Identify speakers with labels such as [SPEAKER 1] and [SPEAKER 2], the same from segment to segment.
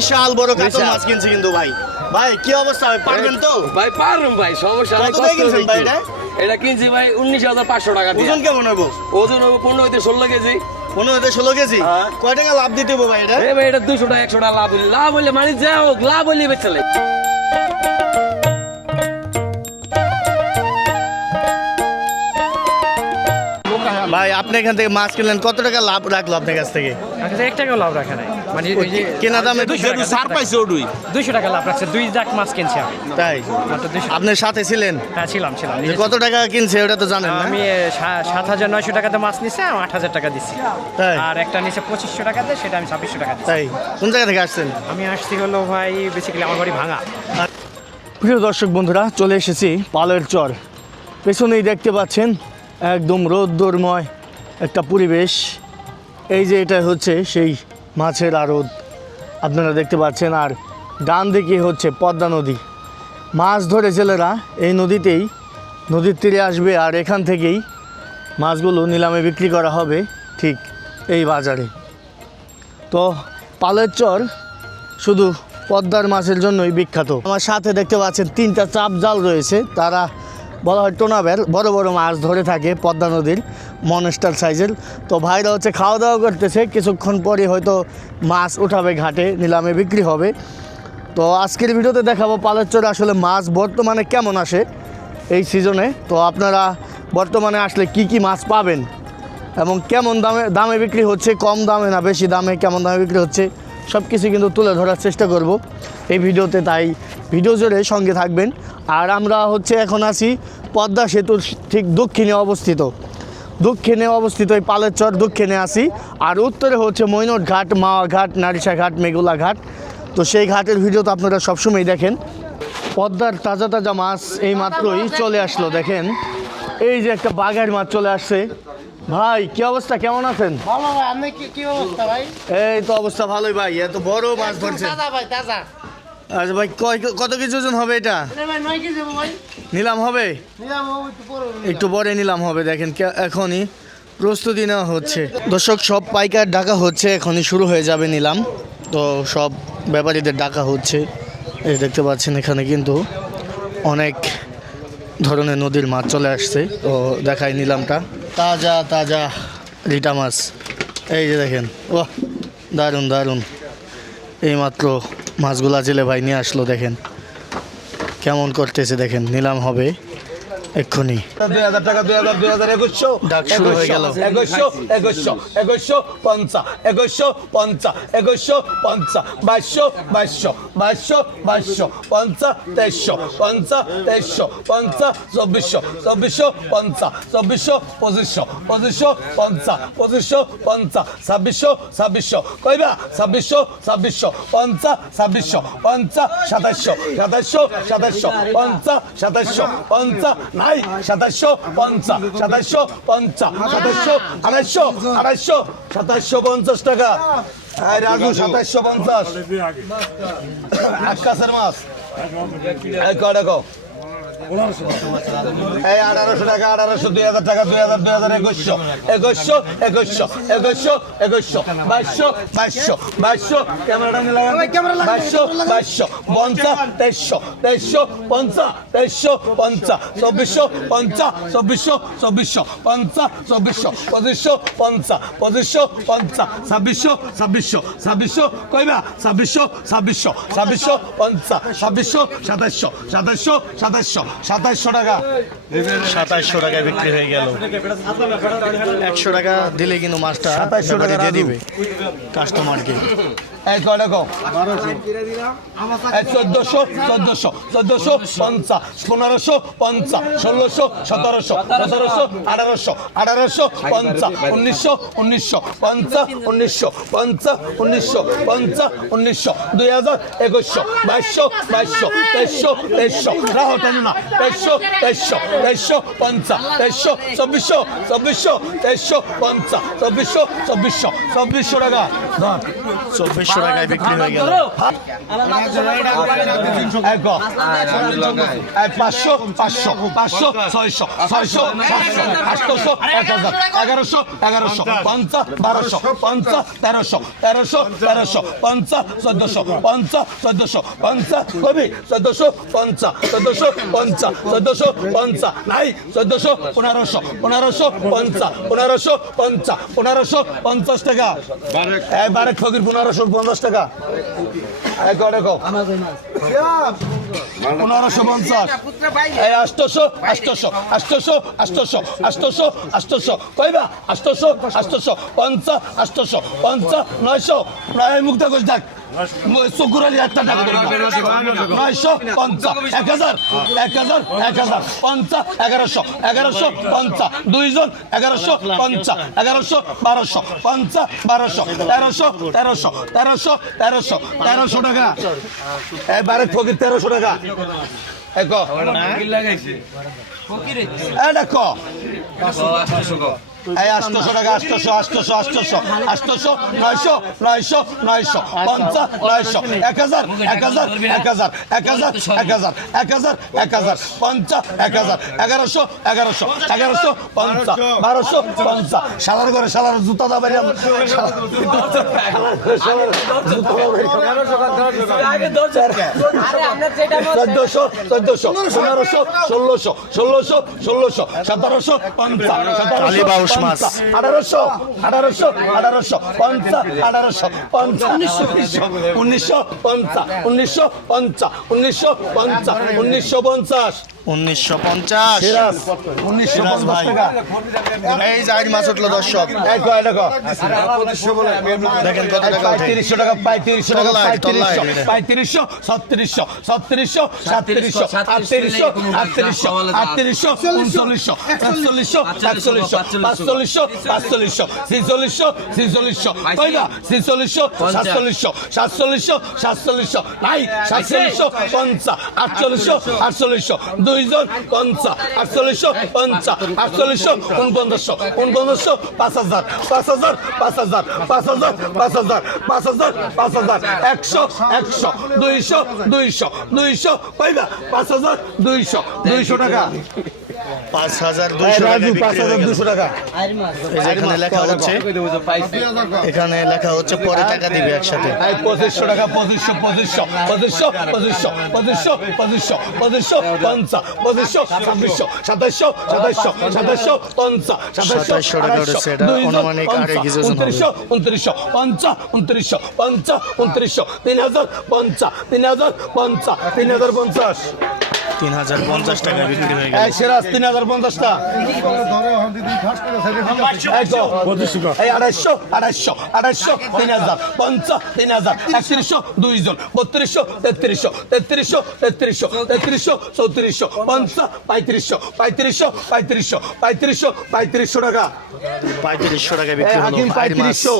[SPEAKER 1] বিশাল বড় কাতল মাছ কিনছি কিন্তু ভাই। ভাই কি অবস্থা? ভাই পারবেন তো?
[SPEAKER 2] ভাই পারুম ভাই সমস্যা নাই
[SPEAKER 1] কত দিয়ে কিনছেন ভাই এটা?
[SPEAKER 2] এটা কিনছি ভাই উনিশ হাজার পাঁচশো টাকা দিয়ে।
[SPEAKER 1] ওজন কেমন হব
[SPEAKER 2] ওজন হবে পনেরো হইতে ষোলো কেজি।
[SPEAKER 1] পনেরো থেকে ষোলো কেজি?
[SPEAKER 2] হ্যাঁ।
[SPEAKER 1] কয় টাকা লাভ দিতে হবে ভাই এটা?
[SPEAKER 2] ভাই এটা দুশো টাকা একশো টাকা লাভ হইলে। লাভ হইলে মানে যা হোক লাভ হইলে বেচলে
[SPEAKER 1] ভাই আপনি এখান থেকে মাছ কিনলেন কত টাকা লাভ রাখল আপনার কাছ থেকে?
[SPEAKER 3] আচ্ছা এক টাকাও লাভ রাখা নাই। মানে ওই যে
[SPEAKER 1] কেনা দামে
[SPEAKER 3] দুইশো টাকা,
[SPEAKER 4] সার পাইছে ওডুই।
[SPEAKER 3] দুইশো টাকা লাভ রাখছে দুই লাখ মাছ কিনছি আমি।
[SPEAKER 1] তাই?
[SPEAKER 3] মাত্র দুইশো
[SPEAKER 1] আপনার সাথে ছিলেন?
[SPEAKER 3] হ্যাঁ ছিলাম ছিলাম।
[SPEAKER 1] যে কত টাকা কিনছে ওটা তো জানেন না।
[SPEAKER 3] আমি এ, সা- সাত হাজার নয়শো টাকাতে মাছ নিছে আমি আট হাজার টাকা
[SPEAKER 1] তাই?
[SPEAKER 3] আর একটা নিচে পঁচিশশো টাকাতে সেটা আমি ছাব্বিশশো টাকা দিচ্ছি
[SPEAKER 1] তাই? কোন জায়গা থেকে আসছেন?
[SPEAKER 3] আমি আসছি হলো ভাই বেসিক্যালি আমার বাড়ি ভাঙা।
[SPEAKER 1] প্রিয় দর্শক বন্ধুরা চলে এসেছি পালের চর। পেছনেই দেখতে পাচ্ছেন একদম রোদ্দুরময় একটা পরিবেশ। এই যে এটা হচ্ছে সেই মাছের আড়ত। আপনারা দেখতে পাচ্ছেন, আর ডান দিকে হচ্ছে পদ্মা নদী। মাছ ধরে ছেলেরা এই নদীতেই, নদীর তীরে আসবে, আর এখান থেকেই মাছগুলো নিলামে বিক্রি করা হবে ঠিক এই বাজারে। তো পালের চর শুধু পদ্মার মাছের জন্যই বিখ্যাত। আমার সাথে দেখতে পাচ্ছেন তিনটা চাপ জাল রয়েছে, তারা বলা হয় টোনাবের বড় বড় মাছ ধরে থাকে পদ্মা নদীর, মনস্টার সাইজের। তো ভাইরা হচ্ছে খাওয়া দাওয়া করতেছে, কিছুক্ষণ পরে হয়তো মাছ উঠাবে ঘাটে, নিলামে বিক্রি হবে। তো আজকের ভিডিওতে দেখাবো পালের চরে আসলে মাছ বর্তমানে কেমন আসে এই সিজনে। তো আপনারা বর্তমানে আসলে কি কি মাছ পাবেন এবং কেমন দামে দামে বিক্রি হচ্ছে, কম দামে না বেশি দামে কেমন দামে বিক্রি হচ্ছে সব কিছু কিন্তু তুলে ধরার চেষ্টা করব। এই ভিডিওতে তাই ভিডিও জুড়ে সঙ্গে থাকবেন। আর আমরা হচ্ছে এখন আছি পদ্মা সেতুর ঠিক দক্ষিণে অবস্থিত। দক্ষিণে অবস্থিত এই পালের চর দক্ষিণে আছি। আর উত্তরে হচ্ছে মৈনট ঘাট মাওয়া ঘাট নারিশা ঘাট মেগুলা ঘাট। তো সেই ঘাটের ভিডিও তো আপনারা সবসময় দেখেন। পদ্মার তাজা তাজা মাছ এই মাত্রই চলে আসলো দেখেন। এই যে একটা বাঘের মাছ চলে আসছে। ভাই কি অবস্থা? কেমন আছেন?
[SPEAKER 5] ভালো ভাই আপনি কি কি অবস্থা ভাই?
[SPEAKER 1] এই তো অবস্থা ভালোই ভাই এত বড় মাছ ধরছে
[SPEAKER 5] ভাই তাজা।
[SPEAKER 1] আচ্ছা ভাই কয় কত কেজি ওজন হবে এটা? নিলাম হবে?
[SPEAKER 5] নিলাম একটু পরে
[SPEAKER 1] নিলাম হবে দেখেন এখনই প্রস্তুতি নেওয়া হচ্ছে। দর্শক সব পাইকার ডাকা হচ্ছে এখনই শুরু হয়ে যাবে নিলাম। তো সব ব্যাপারীদের ডাকা হচ্ছে। এই দেখতে পাচ্ছেন এখানে কিন্তু অনেক ধরনের নদীর মাছ চলে আসছে। তো দেখাই নিলামটা। তাজা তাজা রিটা মাছ। এই যে দেখেন ও দারুণ দারুণ। এইমাত্র মাছগুলা জেলে ভাই নিয়ে আসলো দেখেন। কেমন করতেছে দেখেন নিলাম হবে। এক্ষুনি
[SPEAKER 4] দুই হাজার টাকা দুই হাজার দুই হাজার একুশশো। একুশশো একুশশো একুশশো পঞ্চা একুশশো পঞ্চা একুশশো পঞ্চা বাইশশো বাইশশো বাইশশো বাইশশো পঞ্চা তেইশশো পঞ্চা তেইশশো পঞ্চা চব্বিশশো চব্বিশশো পঞ্চা চব্বিশশো পঁচিশশো পঁচিশশো পঞ্চা পঁচিশশো পঞ্চা ছাব্বিশশো ছাব্বিশশো কইবা ছাব্বিশশো ছাব্বিশশো পঞ্চা ছাব্বিশশো পঞ্চা সাতাইশশো সাতাইশশো সাতাইশশো পঞ্চা সাতাইশশো পঞ্চা নাই সাতাইশশো পঞ্চাশ সাতাইশশো পঞ্চাশ সাতাইশশো আড়াইশো আড়াইশো, সাতাশশো পঞ্চাশ টাকা। রাজু, সাতাশশো পঞ্চাশ। কাছের মাছ। দেখো এই আঠারোশো টাকা আঠারোশো দুই হাজার টাকা দুই হাজার দুই হাজার একুশশো একুশশো একুশশো একুশশো একুশশো বাইশশো বাইশশো বাইশশো ক্যামেরাটা লাগান। বাইশশো বাইশশো পঞ্চা তেইশশো তেইশশো পঞ্চা তেইশশো পঞ্চা চব্বিশশো পঞ্চা চব্বিশশো চব্বিশশো পঞ্চা চব্বিশশো পঁচিশশো পঞ্চা পঁচিশশো পঞ্চা ছাব্বিশশো ছাব্বিশশো ছাব্বিশশো কইবা? ছাব্বিশশো ছাব্বিশশো ছাব্বিশশো পঞ্চা ছাব্বিশশো সাতাইশশো টাকা।
[SPEAKER 1] সাতাইশশো টাকায় বিক্রি হয়ে গেল। একশো টাকা দিলে কিন্তু মাছটা
[SPEAKER 4] 2700 টাকা
[SPEAKER 1] দিয়ে দিবে। কাস্টমারকে
[SPEAKER 4] এই কয় টাকা? এই চোদ্দশো চোদ্দশো চোদ্দশো পঞ্চা পনেরোশো পঞ্চা ষোলোশো, সতেরোশো সতেরোশো, আঠারোশো আঠারোশো পঞ্চা উনিশশো উনিশশো পঞ্চা উনিশশো পঞ্চা উনিশশো পঞ্চা উনিশশো, দুই হাজার একুশশো, বাইশশো বাইশশো, তেইশশো তেইশশো, রাহো, টেনো না তেইশশো তেইশশো তেইশশো পঞ্চা তেইশশো, চব্বিশশো চব্বিশশো, তেইশশো পঞ্চা চব্বিশশো চব্বিশশো চব্বিশশো টাকা। ধর
[SPEAKER 1] পঁয়ত্রিশশো টাকায় বিক্রি হয়ে গেল।
[SPEAKER 4] এক পাঁচশো পাঁচশো পাঁচশো ছয়শো ছয়শো সাতশো আটশোশো এক হাজার এগারোশো এগারোশো পঞ্চা বারোশো পঞ্চা তেরোশো তেরোশো তেরোশো পঞ্চা চোদ্দশো পঞ্চা চোদ্দশো পঞ্চা কবি চোদ্দশো পঞ্চা চোদ্দশো পঞ্চা চোদ্দশো পঞ্চা নাই চোদ্দশো পনেরোশো পনেরোশো পঞ্চা পনেরোশো পঞ্চা পনেরোশো পঞ্চাশ টাকা। এই বারেক পনেরোশো। পঞ্চাশ টাকা। এক দেখো পনেরোশো পঞ্চাশ। এই আষ্টশো আষ্টশো আষ্টশো আষ্টশো আষ্টশো আষ্টশো। কইবা আষ্টশো আষ্টশো পঞ্চাশ আষ্টশো পঞ্চাশ নয়শো। নয় মুক্তা ঘোষ ডাক চকুরালি একটা টাকা নয়শো পঞ্চা এক হাজার এক হাজার এক হাজার পঞ্চা এগারোশো এগারোশো পঞ্চা দুইজন। এগারোশো পঞ্চা এগারোশো বারোশো পঞ্চা বারোশো তেরোশো তেরোশো তেরোশো তেরোশো তেরোশো টাকা। এবারে ফকির তেরোশো টাকা। এক এই দেখো এই আটশোশো টাকা, আটশোশো আটশোশো আটশোশো আটশোশো, নয়শো নয়শো নয়শো পঞ্চা নয়শো, এক হাজার এক হাজার এক হাজার এক হাজার এক হাজার এক হাজার এক হাজার পঞ্চা এক হাজার, এগারোশো এগারোশো এগারোশো পঞ্চা বারোশো পঞ্চা সালার করে সালার জুতা দাবারি চোদ্দশো চোদ্দশো, পনেরোশো, ষোলোশো ষোলোশো ষোলোশো, সতেরোশো পঞ্চা
[SPEAKER 1] কালী বাউস মাছ।
[SPEAKER 4] আঠারোশো আঠারোশো আঠারোশো পঞ্চা আঠারোশো পঞ্চা উনিশশো উনিশশো পঞ্চা উনিশশো পঞ্চা উনিশশো পঞ্চা উনিশশো পঞ্চাশ
[SPEAKER 1] উনিশশো পঞ্চাশ।
[SPEAKER 4] উনিশশো পঞ্চাশ
[SPEAKER 1] ভাই।
[SPEAKER 4] টাকা।
[SPEAKER 1] এই জাহির মাছ উঠল দর্শক। দেখেন কত টাকা
[SPEAKER 4] পঁয়ত্রিশশো টাকা পঁয়ত্রিশশো টাকা পঁয়ত্রিশশো। পঁয়ত্রিশশো ছত্রিশশো ছত্রিশশো সাতত্রিশশো আটত্রিশশো আটত্রিশশো আটত্রিশশো উনচল্লিশশো একচল্লিশশো একচল্লিশশো পাঁচচল্লিশশো পাঁচচল্লিশশো ছিচল্লিশশো ছিচল্লিশশো। কইবা ছিচল্লিশশো সাতচল্লিশশো সাতচল্লিশশো সাতচল্লিশশো। নাই সাতচল্লিশশো পঞ্চা আটচল্লিশশো আটচল্লিশশো। দুইজন পঞ্চা আটচল্লিশশো পঞ্চা আটচল্লিশশো উনপঞ্চাশশো উনপঞ্চাশশো পাঁচ হাজার পাঁচ হাজার পাঁচ হাজার পাঁচ হাজার পাঁচ হাজার পাঁচ হাজার পাঁচ হাজার, একশো একশো, দুইশো দুইশো দুইশো, পাইবা, পাঁচ হাজার, দুইশো দুইশো টাকা।
[SPEAKER 1] পাঁচ হাজার
[SPEAKER 4] দুশো টাকা।
[SPEAKER 1] এখানে লেখা হচ্ছে এখানে লেখা হচ্ছে পরে টাকা দিবে একসাথে।
[SPEAKER 4] পঁচিশশো টাকা পঁচিশশো পঁচিশশো পঁচিশশো পঁচিশশো পঁচিশশো পঁচিশশো পঁচিশশো পঞ্চা পঁচিশশো ছাব্বিশশো সাতাইশশো সাতাইশশো সাতাইশশো পঞ্চা
[SPEAKER 1] হবে।
[SPEAKER 4] উনত্রিশশো উনত্রিশশো পঞ্চা উনত্রিশশো পঞ্চা উনত্রিশশো তিন হাজার পঞ্চা তিন হাজার পঞ্চা তিন হাজার পঞ্চাশ।
[SPEAKER 1] তিন হাজার পঞ্চাশ টাকা বিক্রি হয়ে গেল।
[SPEAKER 4] এই সিরাজ তিন হাজার এই আড়াইশো আড়াইশো আড়াইশো তিন হাজার পঞ্চা তিন হাজার একত্রিশশো দুইজন বত্রিশশো তেত্রিশশো তেত্রিশশো তেত্রিশশো তেত্রিশশো চৌত্রিশশো পঞ্চা পঁয়ত্রিশশো পঁয়ত্রিশশো পঁয়ত্রিশশো পঁয়ত্রিশশো পঁয়ত্রিশশো টাকা।
[SPEAKER 1] পঁয়ত্রিশশো টাকা বিক্রি হলো
[SPEAKER 4] পঁয়ত্রিশশো।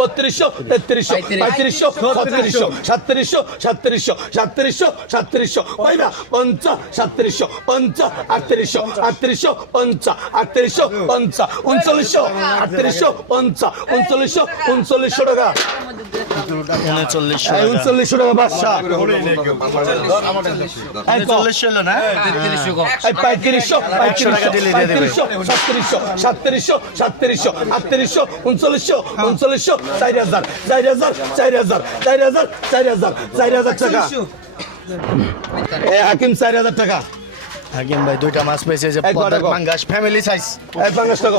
[SPEAKER 4] বত্রিশশো তেত্রিশশো পঁয়ত্রিশশো সাতত্রিশশো সাতত্রিশশো সাতত্রিশশো সাতত্রিশশো ওই না? পঞ্চা সাতত্রিশশো পঞ্চা আটত্রিশশো আটত্রিশশো পঞ্চা আটত্রিশশো পঞ্চা উনচল্লিশশো, আটত্রিশশো পঞ্চা উনচল্লিশশো উনচল্লিশশো টাকা।
[SPEAKER 1] উনচল্লিশশো
[SPEAKER 4] উনচল্লিশশো টাকা বাদশা।
[SPEAKER 1] চল্লিশশো হলো না?
[SPEAKER 4] পঁয়ত্রিশশো। পঁয়ত্রিশশো সাতত্রিশশো সাতত্রিশশো সাতত্রিশশো আটত্রিশশো উনচল্লিশশো উনচল্লিশশো চার হাজার চার হাজার চার হাজার চার হাজার চার হাজার চার হাজার টাকা। এ হাকিম চার হাজার টাকা।
[SPEAKER 1] হাকিম ভাই দুইটা মাছ পেয়েছে যে। পাঙ্গাস ফ্যামিলি সাইজ
[SPEAKER 4] এই পাঁচ টাকা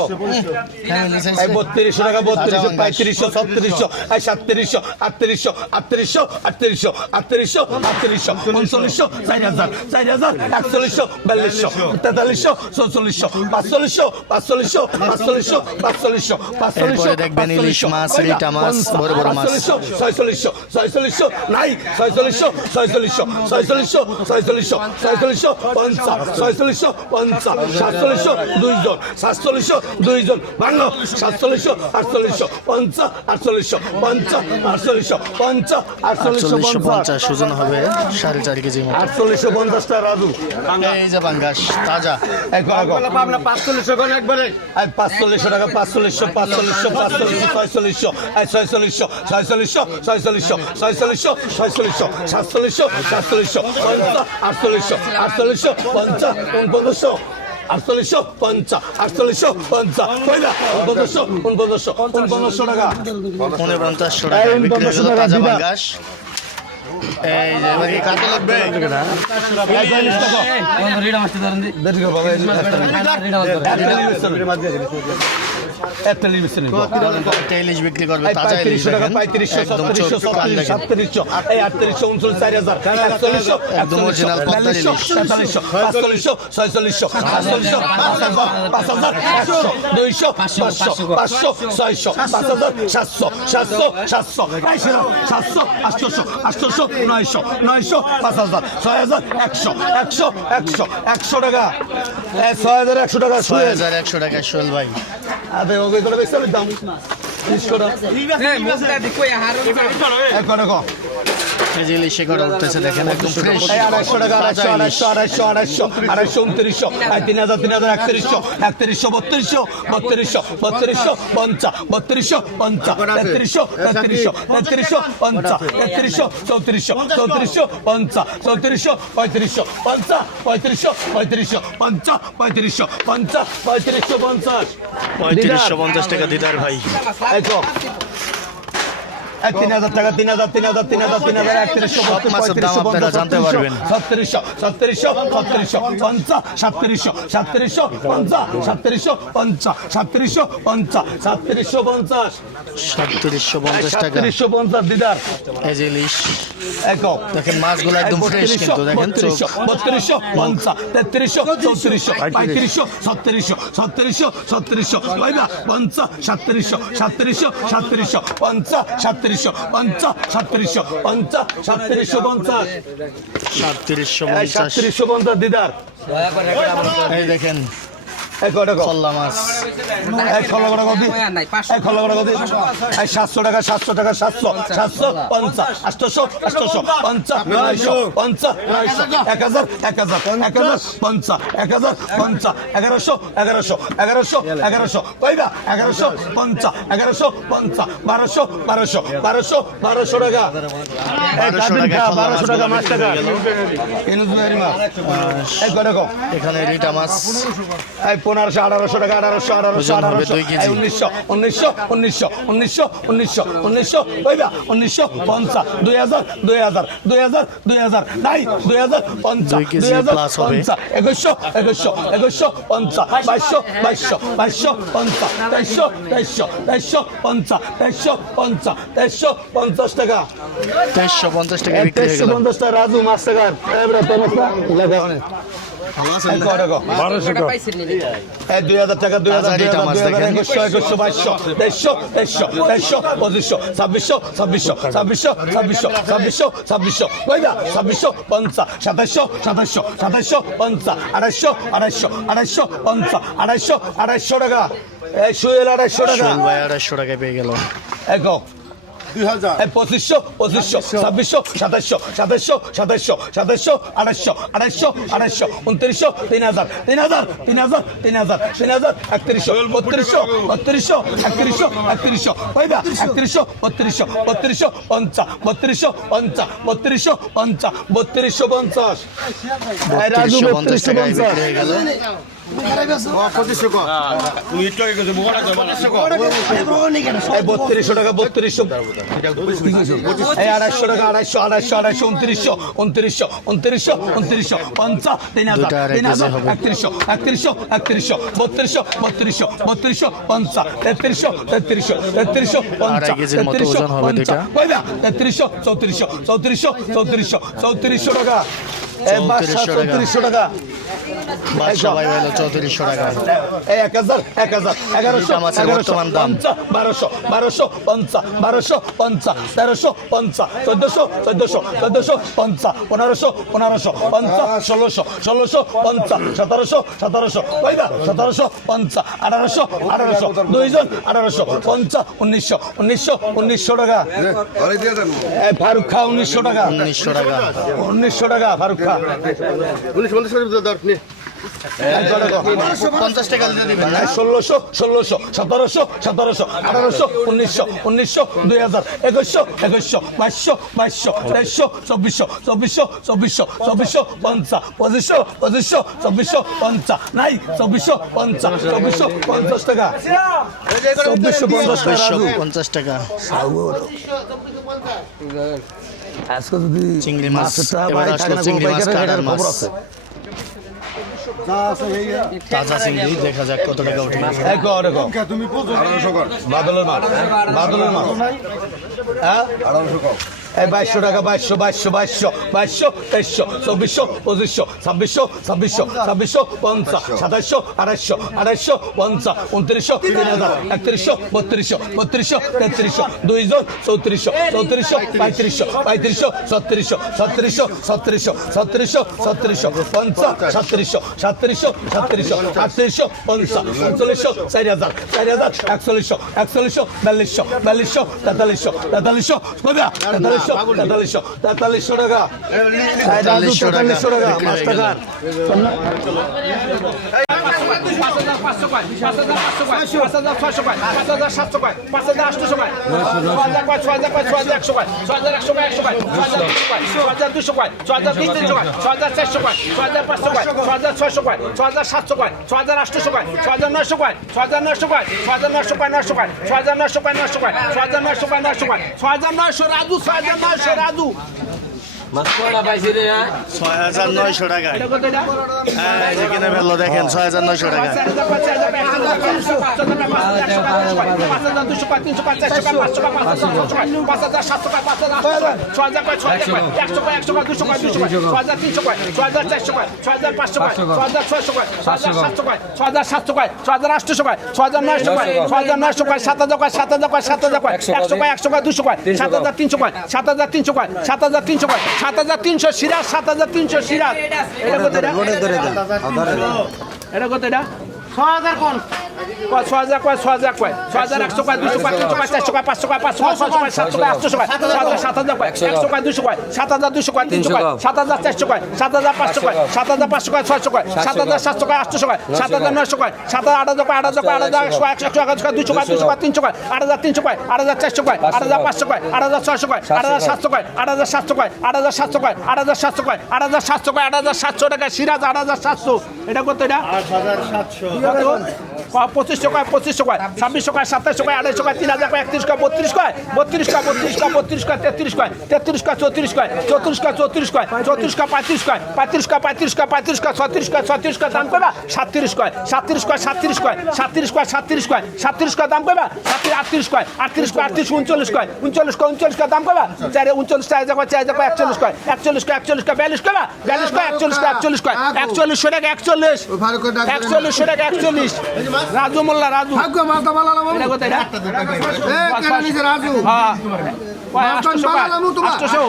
[SPEAKER 1] ফ্যামিলি সাইজ
[SPEAKER 4] এই বত্রিশশো টাকা বত্রিশশো
[SPEAKER 1] আচ্ছা,
[SPEAKER 4] পঁয়ত্রিশশো ছত্রিশশো এই সাতত্রিশশো আটত্রিশশো আটত্রিশশো আটত্রিশশো আটত্রিশশো আটত্রিশশো উনচল্লিশশো চার হাজার চার হাজার একচল্লিশশো বিয়াল্লিশশো তেতাল্লিশশো চৌচল্লিশশো পাঁচচল্লিশশো পাঁচচল্লিশশো পাঁচচল্লিশশো পাঁচচল্লিশশো পাঁচচল্লিশশো
[SPEAKER 1] এরপরে দেখবেন ইলিশ মাছ, রিটা মাছ, বড় বড় মাছ।
[SPEAKER 4] পাঁচচল্লিশশো ছয়চল্লিশশো ছয়চল্লিশশো নাই ছয়চল্লিশশো ছয়চল্লিশশো ছয়চল্লিশশো ছয়চল্লিশশো ছয়চল্লিশশো পঞ্চা ছয়চল্লিশশো পঞ্চাশ সাতচল্লিশশো দুইজন সাতচল্লিশশো দুইজন বান্ন সাতচল্লিশশো আটচল্লিশশো পঞ্চাশ আটচল্লিশশো পঞ্চাশ আটচল্লিশশো পঞ্চাশ আটচল্লিশশো
[SPEAKER 1] চল্লিশশো
[SPEAKER 4] পঞ্চাশ।
[SPEAKER 1] ওজন হবে সাড়ে চার কেজি মতো।
[SPEAKER 4] আটচল্লিশশো পঞ্চাশটা রাজু।
[SPEAKER 1] এই যে বাঙ্গাস তাজা।
[SPEAKER 3] পাঁচচল্লিশশো করে একবারে।
[SPEAKER 4] এই পাঁচচল্লিশশো টাকা পাঁচচল্লিশশো পাঁচচল্লিশশো পাঁচচল্লিশশো ছয়চল্লিশশো ছয়চল্লিশশো ছয়চল্লিশশো ছয়চল্লিশশো ছয়চল্লিশশো ছয়চল্লিশশো সাতচল্লিশশো সাতচল্লিশশো পঞ্চাশ আটচল্লিশশো আটচল্লিশশো পঞ্চাশ। উনপঞ্চাশশো আটচল্লিশশো পঞ্চাশ আটচল্লিশশো পঞ্চাশ কইলা উনপঞ্চাশশো উনপঞ্চাশশো উনপঞ্চাশশো টাকা
[SPEAKER 1] পঞ্চাশশো টাকা
[SPEAKER 4] এই
[SPEAKER 1] বিক্রি
[SPEAKER 4] পঞ্চাশশো
[SPEAKER 1] হলো তাজা। বাঙ্গাস এই ইলিশ বিক্রি করবে?
[SPEAKER 4] পঁয়ত্রিশশো টাকা পঁয়ত্রিশশো সাতত্রিশশো এই আটত্রিশশো উনচল্লিশ চার হাজার। একচল্লিশশো
[SPEAKER 1] একদম original পদ্মার ইলিশ।
[SPEAKER 4] তেতাল্লিশশো পাঁচচল্লিশশো ছয়চল্লিশশো সাতচল্লিশশো পাঁচ হাজার পাঁচ হাজার একশো দুইশো পাঁচশো পাঁচশো ছয়শো পাঁচ হাজার সাতশো সাতশো সাতশো সাতশো আটশোশো আটশোশো নয়শো নয়শো পাঁচ হাজার ছয় হাজার একশো একশো একশো একশো টাকা। ছয় হাজার একশো টাকা
[SPEAKER 1] ছয় হাজার একশো টাকা সোহেল ভাই।
[SPEAKER 4] আবে করে বেশি দাম তিরিশশো টাকা।
[SPEAKER 2] এই মুখটা
[SPEAKER 1] এই যে ইলিশ উঠতেছে দেখেন একদম ফ্রেশ
[SPEAKER 4] আড়াইশো টাকা আড়াইশো আড়াইশো আড়াইশো আড়াইশো আড়াইশো উনত্রিশশো তিন হাজার তিন হাজার একত্রিশশো একত্রিশশো বত্রিশশো বত্রিশশো বত্রিশশো পঞ্চা বত্রিশশো পঞ্চা তেত্রিশশো তেত্রিশশো তেত্রিশশো পঞ্চা তেত্রিশশো চৌত্রিশশো চৌত্রিশশো পঞ্চা চৌত্রিশশো পঁয়ত্রিশশো পঞ্চা পঁয়ত্রিশশো পঁয়ত্রিশশো পঞ্চা পঁয়ত্রিশশো পঞ্চা পঁয়ত্রিশশো পঞ্চাশ।
[SPEAKER 1] পঁয়ত্রিশশো পঞ্চাশ টাকা দিদার ভাই।
[SPEAKER 4] এই তো। এই তিন হাজার টাকা তিন হাজার তিন হাজার তিন হাজার তিন হাজার একত্রিশশো
[SPEAKER 1] সব মাছের দাম আপনারা জানতে পারবেন।
[SPEAKER 4] ছত্রিশশো ছত্রিশশো ছত্রিশশো পঞ্চা সাতত্রিশশো সাতত্রিশশো পঞ্চা সাতত্রিশশো পঞ্চা সাতত্রিশশো পঞ্চা সাতত্রিশশো পঞ্চাশ।
[SPEAKER 1] সাতত্রিশশো পঞ্চাশ টাকা।
[SPEAKER 4] সাতত্রিশশো পঞ্চাশ দিদার।
[SPEAKER 1] ইলিশ।
[SPEAKER 4] একক
[SPEAKER 1] দেখেন মাছগুলো একদম ফ্রেশ কিন্তু দেখেন চোখ।
[SPEAKER 4] বত্রিশশো পঞ্চা তেত্রিশশো চৌত্রিশশো পঁয়ত্রিশশো ছত্রিশশো ছত্রিশশো ছত্রিশশো কইবা পঞ্চা সাতত্রিশশো সাতত্রিশশো সাতত্রিশশো পঞ্চা সাতত্রিশশো পঞ্চাশ সাতত্রিশশো পঞ্চাশ সাতত্রিশশো পঞ্চাশ।
[SPEAKER 1] সাতত্রিশশো পঞ্চাশ।
[SPEAKER 4] সাতত্রিশশো পঞ্চাশ দিদার।
[SPEAKER 1] এই দেখেন।
[SPEAKER 4] সাতশো টাকা সাতশো টাকা সাতশো সাতশো পঞ্চা আটশোশো আটশোশো পঞ্চা নয়শো পঞ্চা নয়শো এক হাজার এক হাজার এক হাজার পঞ্চা এক হাজার পঞ্চা এগারোশো এগারোশো এগারোশো এগারোশো। কইবা এগারোশো পঞ্চা এগারোশো পঞ্চা বারোশো বারোশো বারোশো বারোশো টাকা। এই
[SPEAKER 1] বারোশো টাকা
[SPEAKER 4] মাছ টাকা
[SPEAKER 1] এখানে রিটা মাছ।
[SPEAKER 4] পনেরোশো আঠারোশো টাকা আঠারোশো আঠারোশো আঠারোশো। উনিশশো উনিশশো উনিশশো উনিশশো উনিশশো উনিশশো কইবা উনিশশো পঞ্চাশ দুই হাজার দুই হাজার দুই হাজার দুই হাজার নাই দুই হাজার পঞ্চাশ
[SPEAKER 1] দুই
[SPEAKER 4] হাজার পঞ্চাশ একুশশো একুশশো একুশশো পঞ্চাশ বাইশশো বাইশশো বাইশশো পঞ্চাশ তেইশশো তেইশশো তেইশশো পঞ্চাশ তেইশশো পঞ্চাশ তেইশশো পঞ্চাশ টাকা।
[SPEAKER 1] তেইশশো পঞ্চাশ টাকা
[SPEAKER 4] তেইশশো পঞ্চাশ টাকা রাজু লেখা অনেক টাকা?
[SPEAKER 2] টাকা। পাইছেন নি
[SPEAKER 4] এই দুই হাজার টাকা দুই হাজার দুই
[SPEAKER 1] হাজার
[SPEAKER 4] হাজার
[SPEAKER 1] মাছ
[SPEAKER 4] দুই হাজার
[SPEAKER 1] দেখেন।
[SPEAKER 4] একুশশো একুশশো বাইশশো তেইশশো তেইশশো তেইশশো পঁচিশশো ছাব্বিশশো ছাব্বিশশো ছাব্বিশশো ছাব্বিশশো ছাব্বিশশো ছাব্বিশশো কইবা ছাব্বিশশো পঞ্চা সাতাইশশো সাতাইশশো সাতাইশশো পঞ্চা আড়াইশো আড়াইশো আড়াইশো পঞ্চা আড়াইশো আড়াইশো টাকা। এই সুয়েল আড়াইশো টাকা।
[SPEAKER 1] আড়াইশো টাকায় পেয়ে গেল।
[SPEAKER 4] একক এই পঁচিশশো পঁচিশশো ছাব্বিশশো। সাতাইশশো সাতাইশশো সাতাইশশো সাতাইশশো আড়াইশো আড়াইশো আড়াইশো উনত্রিশশো তিন হাজার তিন হাজার তিন হাজার তিন হাজার তিন হাজার একত্রিশশো বত্রিশশো বত্রিশশো একত্রিশশো একত্রিশশো কইবা? একত্রিশশো বত্রিশশো বত্রিশশো পঞ্চা বত্রিশশো পঞ্চা বত্রিশশো পঞ্চা বত্রিশশো পঞ্চাশ। রাজু
[SPEAKER 1] বত্রিশশো পঞ্চাশ
[SPEAKER 4] বত্রিশশো টাকা বত্রিশশো আড়াইশো টাকা আড়াইশো আড়াইশো আড়াইশো উনত্রিশশো উনত্রিশশো উনত্রিশশো উনত্রিশশো পঞ্চাশ তিন হাজার তিন হাজার একত্রিশশো একত্রিশশো একত্রিশশো বত্রিশশো চৌত্রিশশো চৌত্রিশশো চৌত্রিশশো টাকা চৌত্রিশশো টাকা।
[SPEAKER 1] বাদশা ভাই হলো চৌত্রিশশো টাকা।
[SPEAKER 4] এই এক হাজার এক হাজার এগারোশো
[SPEAKER 1] দুইটা মাছের
[SPEAKER 4] এগারোশো
[SPEAKER 1] বর্তমান দাম।
[SPEAKER 4] পঞ্চা বারোশো বারোশো পঞ্চা বারোশো পঞ্চা তেরোশো পঞ্চা চোদ্দশো চোদ্দশো চোদ্দশো পঞ্চা পনেরোশো পনেরোশো পঞ্চা ষোলোশো ষোলোশো পঞ্চা সতেরোশো সতেরোশো কয়দা সতেরোশো পঞ্চা আঠারোশো আঠারোশো দুইজন আঠারোশো পঞ্চা উনিশশো উনিশশো উনিশশো টাকা। ফারুক খা উনিশশো টাকা।
[SPEAKER 1] উনিশশো টাকা।
[SPEAKER 4] উনিশশো টাকা ফারুক খা।
[SPEAKER 1] পঞ্চাশ টাকা দিতে দিবেন। না
[SPEAKER 4] ষোলোশো ষোলোশো সতেরোশো সতেরোশো আঠারোশো উনিশশো উনিশশো দুই হাজার একুশশো একুশশো বাইশশো বাইশশো তেইশশো চব্বিশশো চব্বিশশো চব্বিশশো চব্বিশশো পঞ্চা পঁচিশশো পঁচিশশো চব্বিশশো পঞ্চা নাই চব্বিশশো পঞ্চা চব্বিশশো পঞ্চাশ টাকা। চব্বিশশো পঞ্চাশ টাকা।
[SPEAKER 1] পঞ্চাশ টাকা।
[SPEAKER 4] আজকে যদি
[SPEAKER 1] চিংড়ি মাছ এবার আসলো
[SPEAKER 4] থাকে
[SPEAKER 1] চিংড়ি মাছ কাটার
[SPEAKER 4] খবর
[SPEAKER 1] মাছ।
[SPEAKER 4] আছে।
[SPEAKER 1] তাজা চিংড়ি দেখা যাক কত টাকা উঠে।
[SPEAKER 4] এই বাদলের মাছ। বাদলের মাছ। হ্যাঁ? এই বাইশশো টাকা, বাইশশো বাইশশো বাইশশো বাইশশো, তেইশশো, চব্বিশশো, পঁচিশশো, ছাব্বিশশো ছাব্বিশশো ছাব্বিশশো, পঞ্চাশ, সাতাইশশো আড়াইশো আড়াইশো পঞ্চাশ, উনত্রিশশো, তিন হাজার, একত্রিশশো, বত্রিশশো বত্রিশশো, তেত্রিশশো, দুইজন, চৌত্রিশশো চৌত্রিশশো, পঁয়ত্রিশশো পঁয়ত্রিশশো, ছত্রিশশো ছত্রিশশো ছত্রিশশো ছত্রিশশো ছত্রিশশো, পঞ্চাশ, সাতত্রিশশো সাতত্রিশশো সাতত্রিশশো, আটত্রিশশো, পঞ্চাশ উনচল্লিশশো চারি হাজার চারি হাজার, একচল্লিশশো একচল্লিশশো, বিয়াল্লিশশো বিয়াল্লিশশো, তেতাল্লিশশো তেতাল্লিশশো তেতাল্লিশশো তেতাল্লিশশো তেতাল্লিশশো টাকা।
[SPEAKER 1] তেতাল্লিশশো টাকা।
[SPEAKER 4] তেতাল্লিশশো টাকা
[SPEAKER 1] বিক্রি
[SPEAKER 4] পাঁচ
[SPEAKER 1] গেল।
[SPEAKER 4] টাকা
[SPEAKER 2] পাঁচ হাজার পাঁচশো কয় পাঁচ হাজার পাঁচ হাজার ছয়শো কয় পাঁচ হাজার সাতশো কয় পাঁচ হাজার আটশো কয় ছ হাজার হাজার কয় হাজার ছ হাজার তিনশো কয় ছ হাজার
[SPEAKER 3] হ্যাঁ?
[SPEAKER 1] হ্যাঁ,
[SPEAKER 2] তিনশো সিরাজ সাত হাজার তিনশো সিরাজ এটা কত এটা কত এটা
[SPEAKER 5] ছ হাজার কোন
[SPEAKER 2] কয় ছ হাজার কয় ছ হাজার কয় ছ হাজার একশো কয় দুশো কয় তিনশো কয় চারশো কয় পাঁচশো কয় পাঁচশো কয় ছশো কয় সাতশো কয় আটশো কয় সাত হাজার সাত হাজার কয় একশো কয় দুশো কয় সাত হাজার দুশো কয় তিনশো কয় সাত হাজার চারশো কয় সাত হাজার পাঁচশো কয় সাত হাজার পাঁচশো কয় ছয়শো কয় সাত হাজার সাতশো কয় আটশো কয় সাত হাজার নয়শো কয় সাত হাজার আট হাজার কয় আট হাজার কয় আট হাজার একশো একশো একশো একশো কয় দুশো কয় দুশো কয় তিনশো কয় আট হাজার তিনশো কয় আট হাজার চারশো কয় আট হাজার পাঁচশো কয় আট হাজার ছয়শো কয় আট হাজার সাতশো কয় আট হাজার সাতশো কয় আট হাজার সাতশো কয় আট হাজার সাতশো কয় আট হাজার সাতশো কয় আট হাজার সাতশো টাকা সিরাজ আট হাজার সাতশো এটা কত এটা
[SPEAKER 1] আট হাজার সাতশো
[SPEAKER 2] কত? পঁচিশশো কয়? পঁচিশশো কয়? ছাব্বিশশো কয়? সাতাইশশো কয়? আড়াইশো কয়? তিন হাজার কয়? একত্রিশ কয়? বত্রিশ কয়? বত্রিশ কয়? বত্রিশ কয়? বত্রিশ কয়? তেত্রিশ কয়? তেত্রিশ কয়? চৌত্রিশ কয়? চৌত্রিশ কয়? চৌত্রিশ কয়? চৌত্রিশ কয়? পঁয়ত্রিশ কয়? পঁয়ত্রিশ কয়? পঁয়ত্রিশ কয়? পঁয়ত্রিশ কয়? ছত্রিশ কয়? ছত্রিশ কয়? দাম কয়বা সাতত্রিশ কয়? সাতত্রিশ কয়? সাতত্রিশ কয়? সাতত্রিশ কয়? সাতত্রিশ কয়? সাতত্রিশ কয়? দাম কয়বা সাতত্রিশ আটত্রিশ কয়? আটত্রিশ কয়? আটত্রিশ উনচল্লিশ কয়? উনচল্লিশ কয়? উনচল্লিশ কয়? দাম কয়বা চারে উনচল্লিশ চার কয় চার হাজার কয় একচল্লিশ কয়? একচল্লিশ কয়? একচল্লিশ কয়? বিয়াল্লিশ কয়বা বিয়াল্লিশ কয়? একচল্লিশ কয়? একচল্লিশ কয়? একচল্লিশশো টাকা একচল্লিশ। একচল্লিশশো টাকা একচল্লিশ। রাজু মোল্লা রাজু। এটা এটা? হ্যাঁ। কয় আটশোশো কয়? আটশোশো।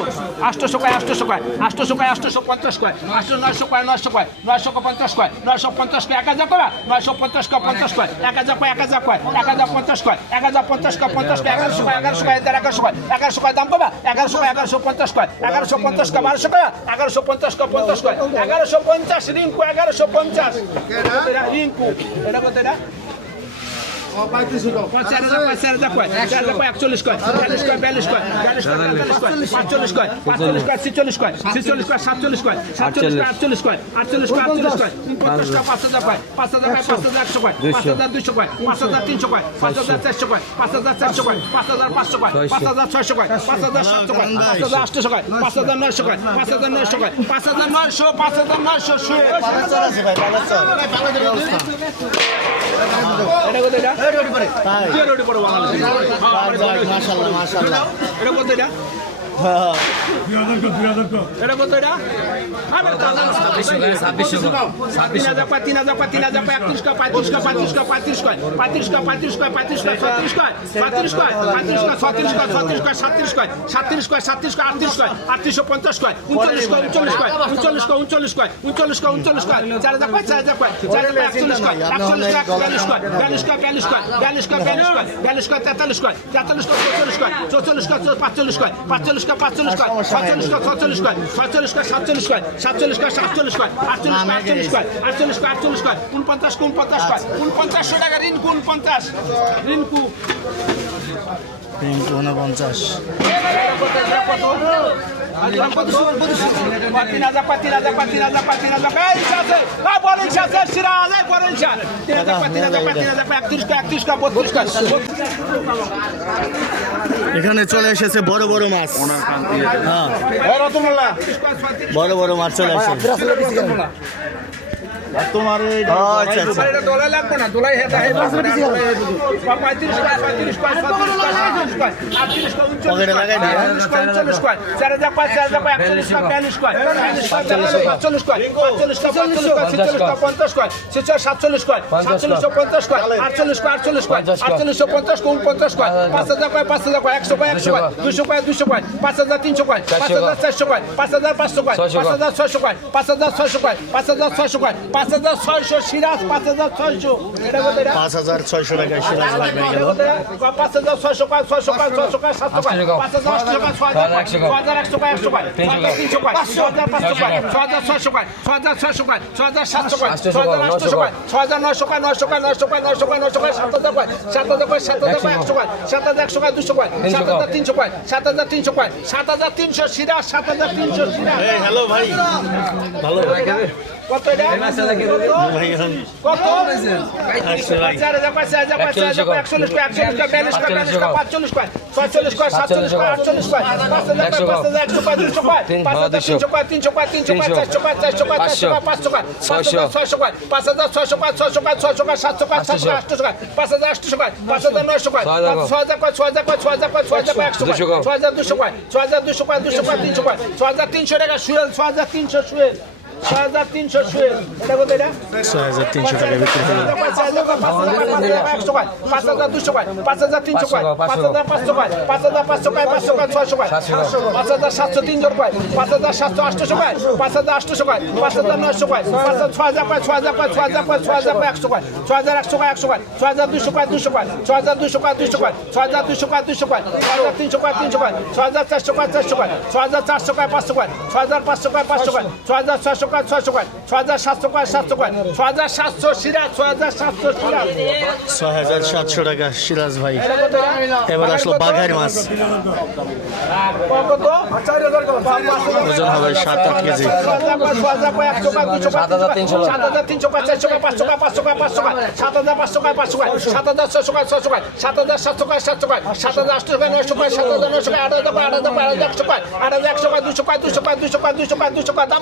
[SPEAKER 2] আটশোশো কয়, আটশোশো কয়, আটশোশো কয়, আটশোশো পঞ্চাশ কয়, আটশো নয়শো কয়, নয়শো কয়, নয়শো পঞ্চাশ কয়, নয়শো পঞ্চাশ কয়, এক হাজার কয়, নয়শো পঞ্চাশ কয়, পঞ্চাশ কয়, এক হাজার কয়, এক হাজার কয়, এক হাজার পঞ্চাশ কয়, এক হাজার পঞ্চাশ কয়, পঞ্চাশ কয়, এগারোশো কয়, এগারোশো কয়, এগারো এগারোশো কয়, এগারোশো কয় দাম কয়, এগারোশো কয়, এগারোশো পঞ্চাশ কয়, এগারোশো পঞ্চাশ কয়, বারোশো কয়, এগারোশো পঞ্চাশ কয়, পঞ্চাশ কয়, এগারোশো পঞ্চাশ, রিঙ্কু, এগারোশো পঞ্চাশ। রিঙ্কু, এটা কত এটা? চার হাজার কয়, চার হাজার কয়, চার হাজার কয়, একচল্লিশ কয়, বিয়াল্লিশ কয়, বিয়াল্লিশ কয়, বিয়াল্লিশ কয়, তেতাল্লিশ কয়, পাঁচচল্লিশ কয়, পাঁচচল্লিশ কয়, কয়, ছিচল্লিশ কয়, সাতচল্লিশ কয়, সাতচল্লিশ কয়, আটচল্লিশ কয়, আটচল্লিশ কয়, আটচল্লিশ পাঁচ হাজার কয়, পাঁচ হাজার কয়, পাঁচ হাজার একশো কয়, পাঁচ হাজার কয়, পাঁচ হাজার তিনশো কয়, পাঁচ হাজার চারশো কয়, পাঁচ হাজার চারশো কয়, পাঁচ হাজার পাঁচশো কয়, পাঁচ হাজার ছয়শো কয়, পাঁচ হাজার সাতশো কয়, পাঁচ হাজার আটশো কয়, পাঁচ হাজার নয়শো কয়, পাঁচ হাজার নয়শো কয়, পাঁচ হাজার নয়শো, পাঁচ হাজার নয়শো, শুয়ে। এটা কত হ্যাঁ,
[SPEAKER 1] মাশাল্লাহ মাশাল্লাহ
[SPEAKER 2] এটা কত এটা? এটা কত এটা তিন হাজার পাঁচ, তিন হাজার পাঁচ, তিন হাজার পাঁচ, একত্রিশ কয়, পঁয়ত্রিশ কয়, পঁয়ত্রিশ কয়, পঁয়ত্রিশ কয়, পঁয়ত্রিশ কয়, পঁয়ত্রিশ কয়, পঁয়ত্রিশ কয়, ছত্রিশ কয়, পঁয়ত্রিশ কয়, পঁয়ত্রিশ কয়, ছত্রিশ কয়, ছত্রিশ কয়, সাতত্রিশ কয়, সাতত্রিশ কয়, সাতত্রিশ কয়, আটত্রিশ কয়, আটত্রিশশো পঞ্চাশ কয়, উনচল্লিশ কয়, উনচল্লিশ কয়, উনচল্লিশ কয়, উনচল্লিশ কয়, উনচল্লিশ কয়, উনচল্লিশ কয়, চার হাজার কয়, চার হাজার কয়, চার হাজার একচল্লিশ কয়, একচল্লিশ কয়, বিয়াল্লিশ কয়, বিয়াল্লিশ কয়, বিয়াল্লিশ কয়, বিয়াল্লিশ কয়, বিয়াল্লিশ কয়, বিয়াল্লিশ কয়, তেতাল্লিশ কয়, তেতাল্লিশ কয়, চৌচল্লিশ কয়, চৌচল্লিশ কয়, পাঁচচল্লিশ কয়, পাঁচচল্লিশ কয়, পাঁচচল্লিশ কয়, ছয়চল্লিশ কয়, ছয়চল্লিশ কয়, ছয়চল্লিশ কয়, সাতচল্লিশ কয়, সাতচল্লিশ কয়, সাতচল্লিশ কয়, আটচল্লিশ কয়, আটচল্লিশ কয়, আটচল্লিশ কয়, আটচল্লিশ কয়, উনপঞ্চাশ উনপঞ্চাশ কয়, উনপঞ্চাশশো টাকা রিঙ্কু উনপঞ্চাশ। রিঙ্কু
[SPEAKER 1] তিনশো উনপঞ্চাশ এখানে চলে এসেছে বড় বড় মাছ। হ্যাঁ। বড় বড় মাছ চলে আসে।
[SPEAKER 5] তোমার
[SPEAKER 1] ও, আচ্ছা আচ্ছা
[SPEAKER 2] এটা দোলাই লাগবে না দোলাই কয় ছত্রিশ কয় সাতত্রিশ কয় আটত্রিশ কয় উনচল্লিশ
[SPEAKER 1] পকেটে
[SPEAKER 2] কয়
[SPEAKER 1] লাগাই
[SPEAKER 2] পাঁচ পাঁচ কয় ছেচল্লিশ কয় পঞ্চাশ কয় ছেচল্লিশ সাতচল্লিশ কয় সাতচল্লিশশো পঞ্চাশ কয় আটচল্লিশ কয় আটচল্লিশ কয় আটচল্লিশশো পঞ্চাশ কয় উনপঞ্চাশ কয় পাঁচ হাজার কয় পাঁচ হাজার কয় একশো কয় একশো কয় দুশো কয় দুশো কয় পাঁচ হাজার তিনশো কয় পাঁচ হাজার চারশো কয় পাঁচ হাজার পাঁচশো কয় পাঁচ হাজার ছয়শো কয় পাঁচ হাজার ছয়শো পাঁচ হাজার ছয়শো কয় পাঁচ হাজার ছয়শো সিরাজ পাঁচ হাজার ছয়শো
[SPEAKER 1] পাঁচ হাজার ছয়শো সিরাজ গেল
[SPEAKER 2] পাঁচ হাজার ছয়শো কয় ছয়শো কয় ছয়শো কয় সাতশো পাঁচ হাজার আটশো কয় ছয় হাজার একশো একশো কয় তিনশো ছয় হাজার পাঁচশো কয় ছয় হাজার ছয়শো কয় ছয় হাজার ছয়শো কয় ছয় হাজার সাতশো হাজার আটশো কয় ছয় হাজার নয়শো কয় নয়শো কয় নয়শো সাত হাজার কয় সাত হাজার কয় সাত হাজার কয় একশো কয় সাত হাজার একশো কয় দুশো কয় সাত হাজার তিনশো কয় সাত হাজার তিনশো কয় সাত হাজার তিনশো সিরাজ সাত হাজার তিনশো সিরাজ
[SPEAKER 1] হ্যালো ভাই ভালো
[SPEAKER 2] কত কত? চার হাজার পাঁচ হাজার পাঁচ হাজার পাঁচ একচল্লিশ একচল্লিশ বিয়াল্লিশ বিয়াল্লিশ পাঁচচল্লিশ কয় ছয়চল্লিশ কয় সাতচল্লিশ কয় আটচল্লিশ কয় পাঁচ হাজার পাঁচ হাজার একশো কয় দুশো কয় পাঁচ হাজার তিনশো কয় তিনশো কয় তিনশো কয় চারশো কয় চারশো কয় চারশো কয় পাঁচশো কয় পাঁচ হাজার ছয়শো কয় পাঁচ হাজার ছয়শো কয় ছয়শো কয় ছয়শো কয় সাতশো কয় সাতশো কয় আটশো কয় পাঁচ হাজার আটশো কয় পাঁচ হাজার নয়শো কয় ছয় হাজার কয় ছয় হাজার কয় ছয় হাজার কয় ছয় হাজার কয় একশো কয় ছয় হাজার দুশো কয় ছয় হাজার দুশো কয় দুশো কয় তিনশো কয় ছয় হাজার তিনশো টাকা শুয়েল ছয় হাজার তিনশো শুয়েল। ছয় হাজার তিনশো শুয়েল এটা কত এটা
[SPEAKER 1] ছয় হাজার তিনশো টাকা বিক্রি
[SPEAKER 2] পাঁচ হাজার দুশো কয় পাঁচ হাজার তিনশো কয় পাঁচ হাজার পাঁচশো কয় পাঁচ হাজার পাঁচশো কয় পাঁচশো কয় ছয়শো কয় পাঁচ হাজার সাতশো তিনশো কয় পাঁচ হাজার সাতশো আটশো কয় পাঁচ হাজার আটশো কয় পাঁচ হাজার নয়শো কয় পাঁচ হাজার ছয় হাজার কয় ছয় হাজার কয় ছয় হাজার কয় ছয় হাজার কয় একশো কয় ছয় হাজার একশো কয় একশো কয় ছয় হাজার দুশো কয় দুশো কয় ছয় হাজার দুশো কয় দুশো কয় ছয় হাজার দুশো কয় দুশো কয় ছয় হাজার তিনশো কয় তিনশো কয় ছয় হাজার চারশো কয় চারশো কয় ছয় হাজার চারশো কয় পাঁচশো কয় ছয় হাজার পাঁচশো কয় পাঁচশো ছয় হাজার ছয়শো কয় ছয়শো কয় ছয় হাজার সাতশো কয় সাতশো কয় ছয় হাজার সাতশো সিরাজ ছয় হাজার সাতশো সিরাজ।
[SPEAKER 1] ছয় হাজার সাতশো টাকা সিরাজ ভাই। এবার আসলো বাঘের মাছ। ওজন হবে সাত আট কেজি।
[SPEAKER 2] সাত হাজার তিনশো সাত হাজার তিনশো কয় চারশো কয় পাঁচশো সাত হাজার পাঁচশো সাত হাজার ছশো কয় ছশো কয় সাত হাজার সাতশো কয় সাতশো কয় সাত হাজার আটশো কয় নয়শো কয় সাত হাজার নয়শো কয় আট হাজার আট হাজার আট হাজার একশো কয় আট হাজার একশো কয় দুশো কয় দুশো কয় দুশো কয় দুশো দাম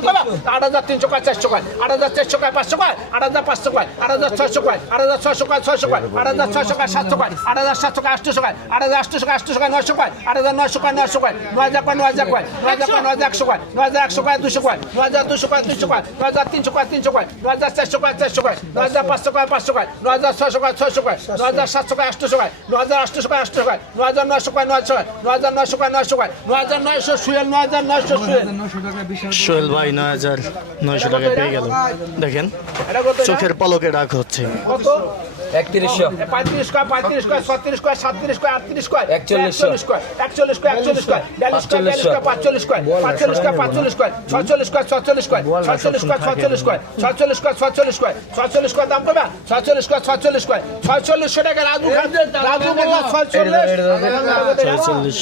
[SPEAKER 2] আট হাজার তিনশো কয় চারশো কয় আট হাজার চারশো কয় পাঁচশো কয় আট হাজার পাঁচশো কয় আট হাজার ছয়শো কয় আট হাজার ছয়শো কয় ছয়শো কয় আট হাজার ছয়শো কয় সাতশো কয় আট হাজার সাতশো কয় আটশো কয় আট হাজার আটশো কয় আটশো কয় নয়শো কয় আট হাজার নয়শো কয় নয়শো কয় নয় হাজার কয় নয় হাজার কয় নয় হাজার কয় নয় হাজার একশো কয় নয় হাজার একশো কয় দুশো কয় নয় হাজার দুশো কয় দুশো কয় নয় হাজার তিনশো কয় তিনশো কয় নয় হাজার চারশো কয় চারশো কয় নয় হাজার পাঁচশো কয় পাঁচশো কয় নয় হাজার ছয়শো কয় ছয়শো কয় নয় হাজার সাতশো কয় আটশো কয় নয় হাজার আটশো কয় আটশো কয় নয় হাজার নয়শো কয় নয়শো কয় নয় হাজার নয়শো কয় নয়শো কয় নয় হাজার নয়শো শুয়েল নয় হাজার নয়শো শুয়েল
[SPEAKER 1] সোহেল ভাই নয় হাজার নয়শো টাকা পেয়ে গেল। দেখেন? চোখের পলকে রাগ হচ্ছে।
[SPEAKER 3] একত্রিশশো।
[SPEAKER 2] পঁয়ত্রিশ কয় পঁয়ত্রিশ কয় ছত্রিশ কয় সাতত্রিশ কয় আটত্রিশ কয়
[SPEAKER 3] একচল্লিশশো।
[SPEAKER 2] একচল্লিশ কয় একচল্লিশ কয় একচল্লিশ কয় বিয়াল্লিশ কয় বিয়াল্লিশ কয় পাঁচচল্লিশ কয় পাঁচচল্লিশ কয় পাঁচচল্লিশ কয় ছয়চল্লিশ কয় ছয়চল্লিশ কয় ছয়চল্লিশ কয় ছয়চল্লিশ কয় ছয়চল্লিশ কয় ছয়চল্লিশ কয় ছয়চল্লিশ কয় দাম কবে ছয়চল্লিশ কয় ছয়চল্লিশ কয় ছয়চল্লিশশো টাকা রাজু রাজু বলল ছয়চল্লিশ।
[SPEAKER 1] ছয়চল্লিশ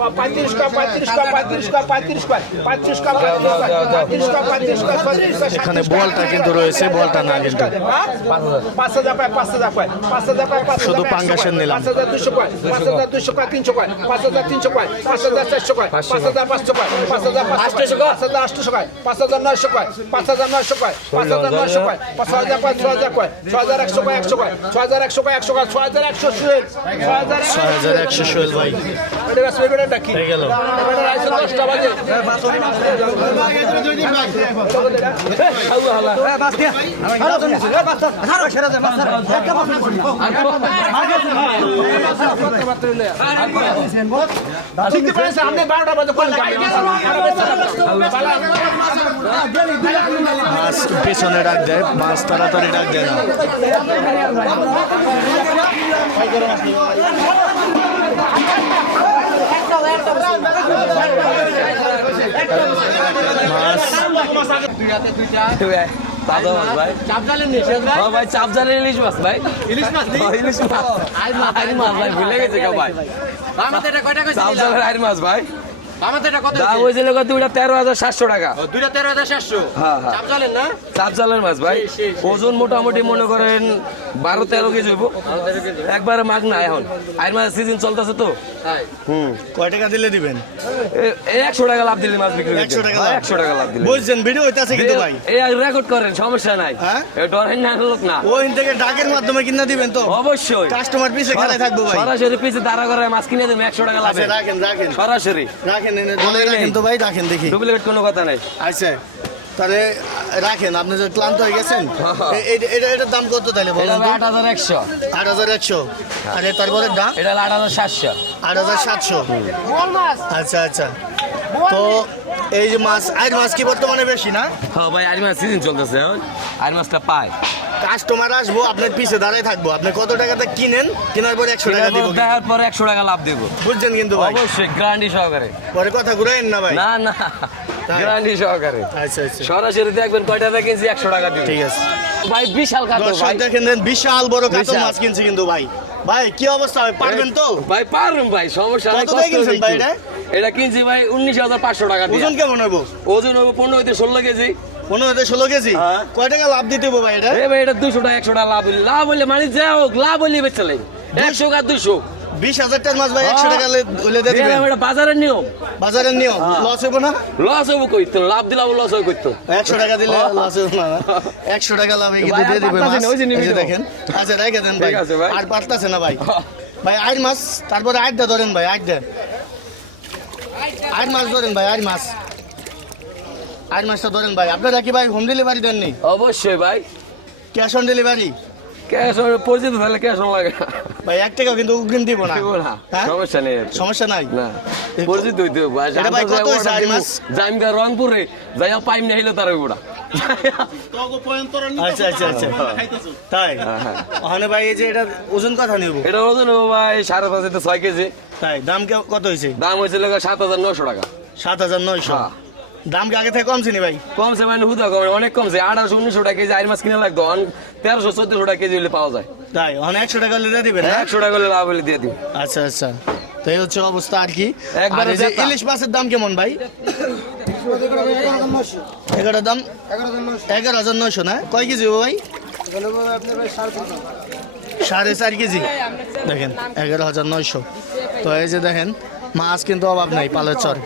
[SPEAKER 2] এটা কত এটা পঁয়ত্রিশ কয় পঁয়ত্রিশ কয় পঁয়ত্রিশ কয় পঁয়ত্রিশ কয় পঁয়ত্রিশ কয় পঁয়ত্রিশ কয় পঁয়ত্রিশ কয় পঁয়ত্রিশ কয়
[SPEAKER 1] এখানে বলটা কিন্তু রয়েছে, বলটা না কিন্তু।
[SPEAKER 2] পাঁচ হাজার কয় পাঁচ হাজার কয় পাঁচ হাজার কয় পাঁচ
[SPEAKER 1] শুধু
[SPEAKER 2] হাজার
[SPEAKER 1] পাঙ্গাসের নিলাম।
[SPEAKER 2] পাঁচ হাজার দুশো কয় পাঁচ হাজার দুশো কয় তিনশো কয় পাঁচ হাজার তিনশো কয় পাঁচ হাজার চারশো কয় পাঁচ হাজার পাঁচশো কয় পাঁচ হাজার পাঁচশো কয় পাঁচ হাজার আটশো কয় পাঁচ হাজার নয়শো কয় পাঁচ হাজার নয়শো কয় পাঁচ হাজার নয়শো কয় পাঁচ হাজার কয় ছ হাজার কয় ছ হাজার একশো কয় একশো কয় ছ হাজার একশো কয় একশো কয় ছ হাজার একশো শুয়ে ছ হাজার
[SPEAKER 1] ছয় হাজার একশো সোহেল ভাই
[SPEAKER 2] ব্যাপারটা কি?
[SPEAKER 1] মাছ পেছনে ডাক দেয় মাছ তাড়াতাড়ি ডাক দেয় না।
[SPEAKER 6] তাজা মাছ ভাই চাপ জালের ভাই চাপ জালের ইলিশ মাছ ভাই ইলিশ মাছ ইলিশ মাছ আইর মাছ ভাই ভুলে গেছে কেউ ভাই
[SPEAKER 3] আমাদের এটা কয়টা
[SPEAKER 6] চাপ মাছ ভাই দাম হয়েছিল কত দুইটা তেরো হাজার সাতশো টাকা।
[SPEAKER 3] দুইটা তেরো হাজার সাতশো।
[SPEAKER 6] হ্যাঁ হ্যাঁ।
[SPEAKER 3] চাপ চলেন না?
[SPEAKER 6] চাপ জালের মাছ ভাই। ওজন মোটামুটি মনে করেন বারো তেরো কেজি হইব। একবারে মাগ না এখন। আইর মাছ সিজন চলতেছে তো। হুম।
[SPEAKER 1] কয় টাকা দিলে দিবেন?
[SPEAKER 6] একশো টাকা লাভ দিলে মাছ বিক্রি
[SPEAKER 1] একশো টাকা
[SPEAKER 6] একশো টাকা লাভ দিলে।
[SPEAKER 1] বুঝছেন ভিডিও হইতাছে কিন্তু ভাই।
[SPEAKER 6] এই রেকর্ড করেন সমস্যা নাই।
[SPEAKER 1] হ্যাঁ?
[SPEAKER 6] ডরেন না লোক না।
[SPEAKER 1] ওইন থেকে ডাকের মাধ্যমে কিনা দিবেন তো।
[SPEAKER 6] অবশ্যই।
[SPEAKER 1] কাস্টমার পিছে খেলায় থাকব ভাই।
[SPEAKER 6] সরাসরি পিছে দাঁড়া করে মাছ কিনে দেবে একশো টাকা লাভ
[SPEAKER 1] আচ্ছা রাখেন রাখেন।
[SPEAKER 6] সরাসরি।
[SPEAKER 1] রাখেন। এনে বলে। রাখেন তো ভাই রাখেন দেখি।
[SPEAKER 6] ডুপ্লিকেট কোনো কথা নাই।
[SPEAKER 1] আচ্ছা। তাহলে রাখেন আপনি যে ক্লান্ত হয়ে গেছেন? এ- এটা এটার দাম কত তাহলে বলেন?
[SPEAKER 6] আট হাজার একশো।
[SPEAKER 1] আট হাজার একশো। আর তারপরে দাম
[SPEAKER 6] এটা আট হাজার সাতশো।
[SPEAKER 1] আট হাজার সাতশো। আচ্ছা আচ্ছা। তো এই যে মাছ আইর মাছ কি বর্তমানে বেশি না?
[SPEAKER 6] হ্যাঁ ভাই আড়ি মাছ সিজন চলতেছে এখন আড়ি মাছটা পায়।
[SPEAKER 1] কাস্টমার আসব আপনার পিছে দাঁড়ায় থাকব। আপনি কত টাকাতে কিনেন? কেনার পরে একশো টাকা দিব
[SPEAKER 6] দেওয়ার পরে একশো টাকা লাভ দেবো।
[SPEAKER 1] বুঝছেন কিন্তু ভাই?
[SPEAKER 6] অবশ্যই গ্যারান্টি সহকারে।
[SPEAKER 1] পরে কথা ঘুরাইন না ভাই।
[SPEAKER 6] না না। গ্যারান্টি সহকারে।
[SPEAKER 1] আচ্ছা আচ্ছা।
[SPEAKER 6] সরাসরি দেখবেন কয়টা টাকা কিনছি? একশো টাকা
[SPEAKER 1] ঠিক আছে।
[SPEAKER 6] ভাই বিশাল কাতল ভাই।
[SPEAKER 1] দেখেন দেন বিশাল বড় কাতল মাছ কিনছে কিন্তু ভাই। ভাই কি অবস্থা? ভাই পারবেন তো?
[SPEAKER 6] ভাই পারুম ভাই সমস্যা নাই
[SPEAKER 1] কত কিনছেন ভাই এটা?
[SPEAKER 6] এটা কিনছি ভাই উনিশ হাজার পাঁচশো টাকা দিয়ে।
[SPEAKER 1] ওজন কেমন হইব?
[SPEAKER 6] ওজন হবে পনেরো হইতে ষোলো কেজি।
[SPEAKER 1] পনেরো থেকে ষোলো কেজি?
[SPEAKER 6] হ্যাঁ।
[SPEAKER 1] কয় টাকা লাভ দিতে ভাই এটা?
[SPEAKER 6] ভাই এটা দুশো টাকা একশো টাকা লাভ লাভ হইলে মানে যা হোক লাভ হইলে বেচলে একশো আর দুশো।
[SPEAKER 1] বিশ হাজার টাকার মাছ ভাই একশো টাকা হলে দিয়ে দিবেন।
[SPEAKER 6] এটা বাজারের নিয়ম।
[SPEAKER 1] বাজারের নিয়ম। লস হইব না?
[SPEAKER 6] লস হব কইতো লাভ দিলাম লস হয়ে কইতো।
[SPEAKER 1] একশো টাকা দিলে লস হইব না। একশো টাকা লাভে কিন্তু দিয়ে
[SPEAKER 6] আর
[SPEAKER 1] দিবে মাছ। দেখেন আচ্ছা রেখে দেন ভাই।
[SPEAKER 6] ভাই।
[SPEAKER 1] আর পারতাছে না ভাই। ভাই আট মাছ তারপরে আটটা ধরেন ভাই আট দেন আট মাছ ধরেন ভাই আট মাছ। আট মাছটা ধরেন ভাই। আপনারা কি ভাই হোম ডেলিভারি দেননি?
[SPEAKER 6] অবশ্যই ভাই।
[SPEAKER 1] ক্যাশ অন ডেলিভারি
[SPEAKER 6] ক্যাশ পরিচিত তাহলে ক্যাশ লাগে
[SPEAKER 1] ভাই এক টাকাও কিন্তু অগ্রিম দিব না। হ্যাঁ?
[SPEAKER 6] সমস্যা নেই
[SPEAKER 1] সমস্যা নাই?
[SPEAKER 6] না। পরিচিত হইতে রংপুরে যাইয়া পাইম না হইলে তার ওইগুলা
[SPEAKER 1] আচ্ছা আচ্ছা আচ্ছা। তাই? ওখানে ভাই এই যে এটা ওজন কথা নেব।
[SPEAKER 6] এটা ওজন হবে ভাই সাড়ে পাঁচ থেকে ছয় কেজি।
[SPEAKER 1] তাই? দাম কত হয়েছে?
[SPEAKER 6] দাম হয়েছিল সাত হাজার নশো টাকা।
[SPEAKER 1] সাত হাজার নয়শো।
[SPEAKER 6] হ্যাঁ।
[SPEAKER 1] দাম কি আগে থেকে কমছে নি ভাই?
[SPEAKER 6] কমছে মানে হুদা কমে অনেক কমছে। আঠারোশো উনিশশো টাকা কেজি আড় মাছ কিনে লাগতো তেরোশো চোদ্দশো টাকা কেজি হলে পাওয়া যায়।
[SPEAKER 1] তাই ওখানে একশো টাকা হলে দিয়ে দিবেন?
[SPEAKER 6] একশো টাকা হলে লাভ হলে দিয়ে দিই
[SPEAKER 1] আচ্ছা আচ্ছা। তো এই হচ্ছে অবস্থা আর কি।
[SPEAKER 6] একবারে
[SPEAKER 1] ইলিশ মাছের দাম কেমন ভাই? এগারো দাম? এগারো হাজার নয়শো না? কয় কেজি ভাই? সাড়ে চার কেজি। দেখেন এগারো হাজার নয়শো। তো এই যে দেখেন মাছ কিন্তু অভাব নাই পালের চর।